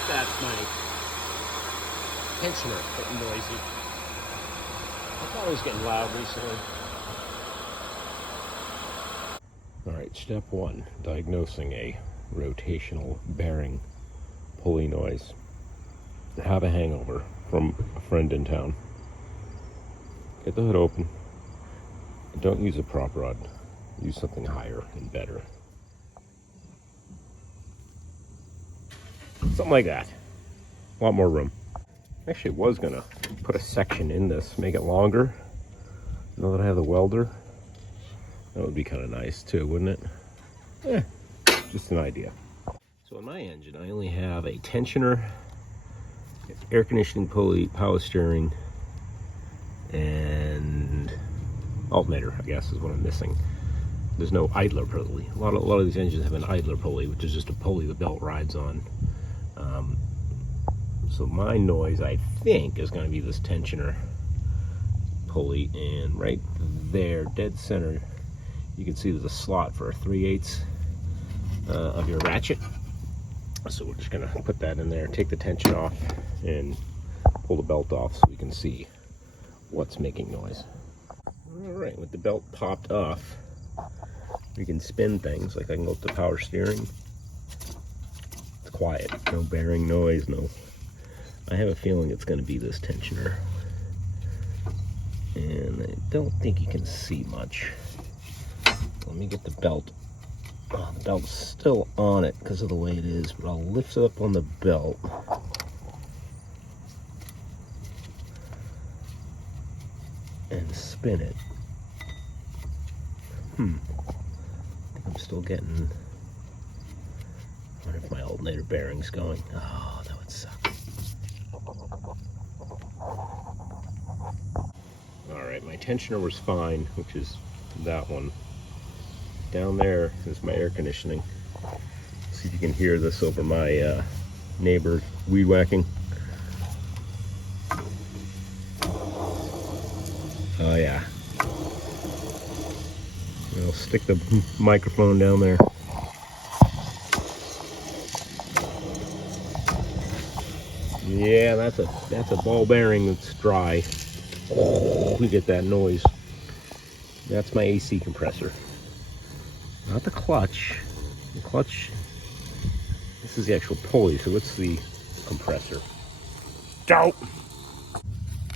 think that's my tensioner getting noisy. I thought it was getting loud recently. Alright, step one, diagnosing a rotational bearing pulley noise. I have a hangover from a friend in town. Get the hood open. Don't use a prop rod. Use something higher and better. Something like that. A lot more room. Actually, was gonna put a section in this, make it longer. Now that I have the welder, that would be kind of nice too, wouldn't it? Just an idea. So in my engine, I only have a tensioner, air conditioning pulley, power steering, and alternator, I guess, is what I'm missing. There's no idler pulley. A lot of these engines have an idler pulley, which is just a pulley the belt rides on. So my noise, I think, is going to be this tensioner pulley, and right there, dead center, you can see there's a slot for a 3/8 of your ratchet. So we're just going to put that in there, take the tension off, and pull the belt off so we can see what's making noise. All right, with the belt popped off, we can spin things. Like I can go up to power steering. It's quiet, no bearing noise, no. I have a feeling it's going to be this tensioner, and I don't think you can see much. Let me get the belt. Oh, the belt's still on it because of the way it is, but I'll lift it up on the belt. And spin it. I think I'm still getting. I wonder if my alternator bearing's going. Oh, that would suck. Alright, my tensioner was fine, which is that one. Down there is my air conditioning. See if you can hear this over my neighbor weed whacking. Oh yeah. I'll stick the microphone down there. Yeah, that's a ball bearing that's dry. We get that noise. That's my AC compressor. Not the clutch. The clutch, this is the actual pulley, so it's the compressor. Go!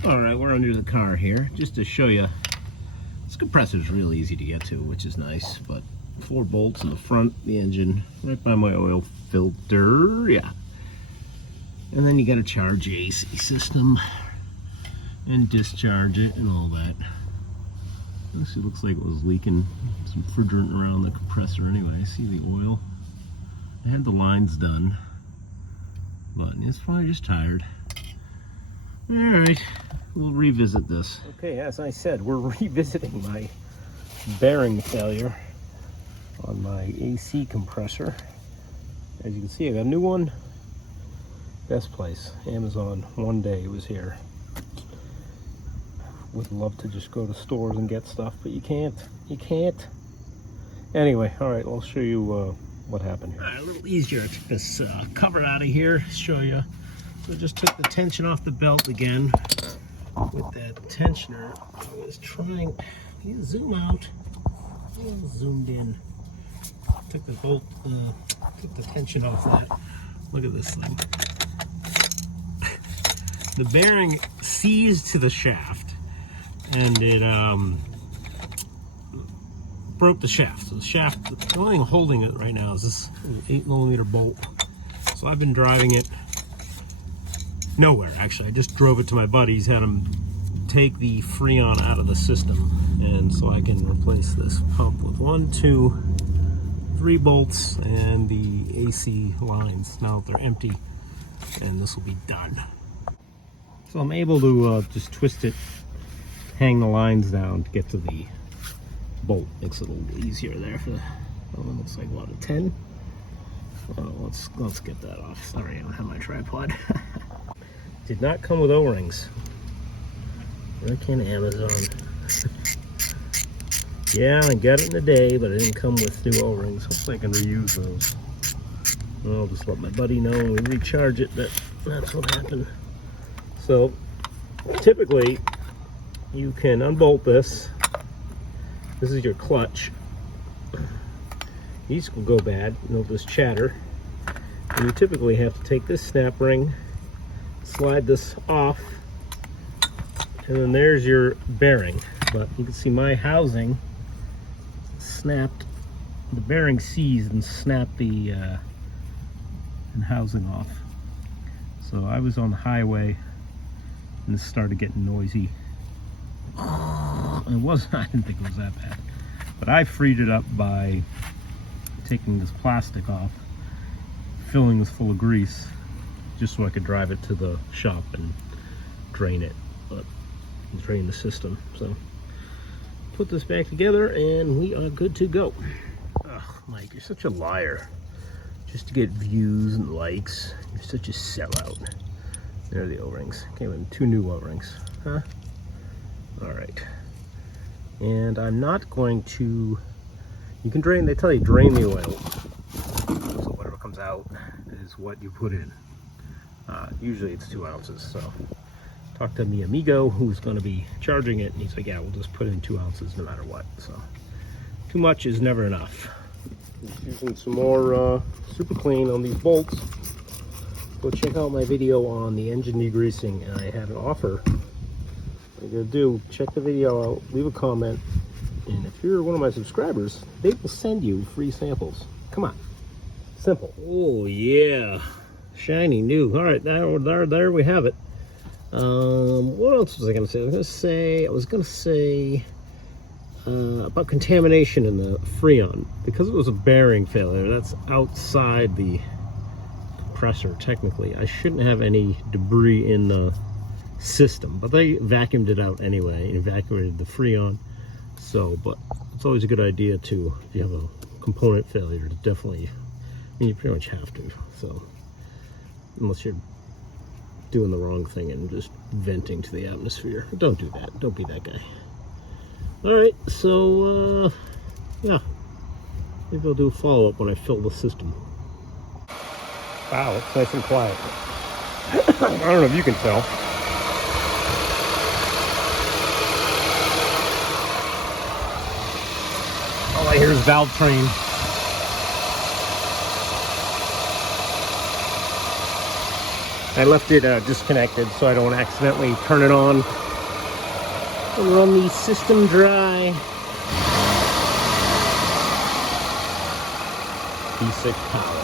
Alright, we're under the car here, just to show you. This compressor is really easy to get to, which is nice, but 4 bolts in the front, the engine, right by my oil filter, yeah. And then you gotta charge the AC system and discharge it and all that. Actually looks like it was leaking some refrigerant around the compressor anyway. See the oil? I had the lines done, but it's probably just tired. Alright, we'll revisit this. Okay, as I said, we're revisiting my bearing failure on my AC compressor. As you can see, I got a new one. Best place, Amazon. One day it was here. Would love to just go to stores and get stuff, but you can't. You can't. Anyway, all right, I'll show you what happened here. All right, a little easier to get this cover out of here, show you. So I just took the tension off the belt again with that tensioner. I was trying, you zoom out, zoomed in. Took the bolt, took the tension off that. Look at this thing. The bearing seized to the shaft, and it broke the shaft. So the shaft, the only thing holding it right now is this 8mm bolt. So I've been driving it nowhere, actually. I just drove it to my buddies, had them take the Freon out of the system, and so I can replace this pump with 1, 2, 3 bolts and the AC lines now that they're empty, and this will be done. So I'm able to just twist it, hang the lines down to get to the bolt. Makes it a little easier there for the, well, it looks like what, a 10? Let's get that off. Sorry, I don't have my tripod. Did not come with O-rings. Where can Amazon? Yeah, I got it in a day, but it didn't come with new O-rings. Hopefully I can reuse those. I'll just let my buddy know when we recharge it that that's what happened. So typically you can unbolt this. This is your clutch. These will go bad and they'll just chatter. And you typically have to take this snap ring, slide this off, and then there's your bearing. But you can see my housing snapped, the bearing seized and snapped the housing off. So I was on the highway and this started getting noisy. It wasn't, I didn't think it was that bad. But I freed it up by taking this plastic off, filling this full of grease, just so I could drive it to the shop and drain it, but drain the system. So put this back together and we are good to go. Ugh, Mike, you're such a liar. Just to get views and likes. You're such a sellout. There are the O-rings. Came in 2 new O-rings. Huh? Alright. And I'm not going to... You can drain, they tell you drain the oil. So whatever comes out is what you put in. Usually it's 2 ounces, so... Talk to mi amigo who's going to be charging it, and he's like, yeah, we'll just put in 2 ounces no matter what. So too much is never enough. Using some more super clean on these bolts. Go check out my video on the engine degreasing, and I have an offer. What you're gonna do, check the video out, leave a comment, and if you're one of my subscribers, they will send you free samples. Come on, simple. Oh yeah, shiny new. All right, there we have it. What else was I gonna say? I was gonna say about contamination in the Freon. Because it was a bearing failure, that's outside the compressor technically. I shouldn't have any debris in the system, but they vacuumed it out anyway, evacuated the Freon. So, but it's always a good idea to, if you have a component failure, to definitely, I mean, you pretty much have to. So, unless you're doing the wrong thing and just venting to the atmosphere, don't do that. Don't be that guy. Alright, so, yeah. Maybe I'll do a follow-up when I fill the system. Wow, it's nice and quiet. I don't know if you can tell. All I hear is valve train. I left it disconnected so I don't accidentally turn it on and run the system dry. V6 power.